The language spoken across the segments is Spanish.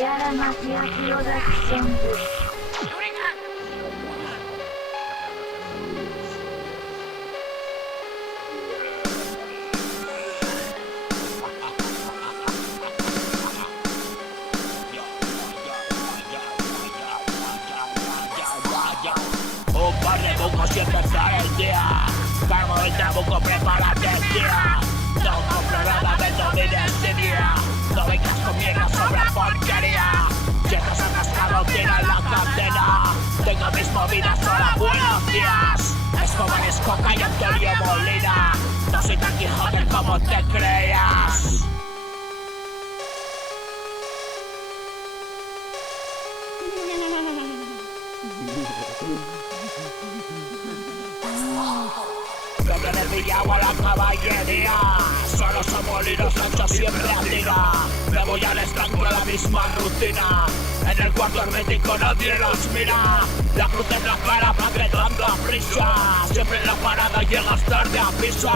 Yara Mafia Production. Un par de bucos y empezar el día. Cargo el trabuco, prepárate, tía. No compro nada, vendo mi desidia. No vengas con mierda sobre porquería. Llegas atascado, tira la cadena. Tengo mis movidas, hola, buenos días. Escobar es Coca y Antonio Molina. No soy tan Quijote como te creas. Doble de pillado a la caballería. Solo son molinos anchos siempre a tira. Me voy al estanco a la misma rutina. En el cuarto hermético nadie los mira. La cruz en la cara va gritando a prisa. Siempre en la parada llegas tarde a prisa.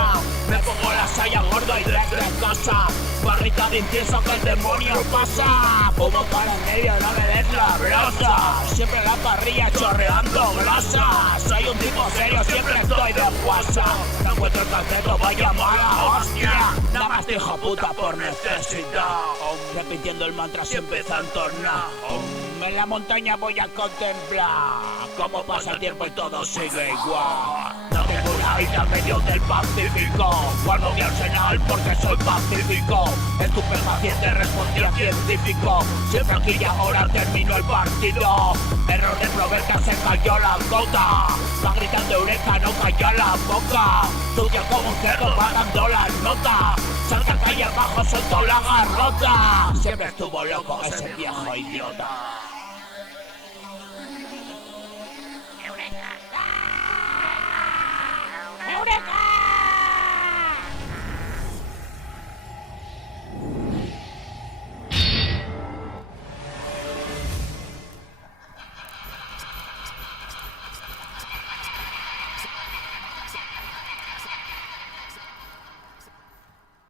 Me pongo la saya gorda y desde casa. Barrita de incienso que el demonio pasa. Fumo para en medio, no me des la brosa. Siempre en la parrilla chorreando grasa. Soy un tipo serio, siempre estoy de WhatsApp. No encuentro el calceto, vaya mala hostia. Nada más de hijo puta por necesidad. Repitiendo el mantra siempre a entornar. En la montaña voy a contemplar cómo pasa el tiempo y todo sigue igual. No tengo una isla en medio del Pacífico. Guardo mi arsenal porque soy pacífico. Estupefaciente respondió el científico. Siempre aquí y ahora terminó el partido. Error de proverca, se cayó la gota. Va gritando eureka, no cayó la boca. Sucio como un cerdo pagando las notas. Salta calle abajo, soltó la garrota. Siempre estuvo loco ese viejo idiota.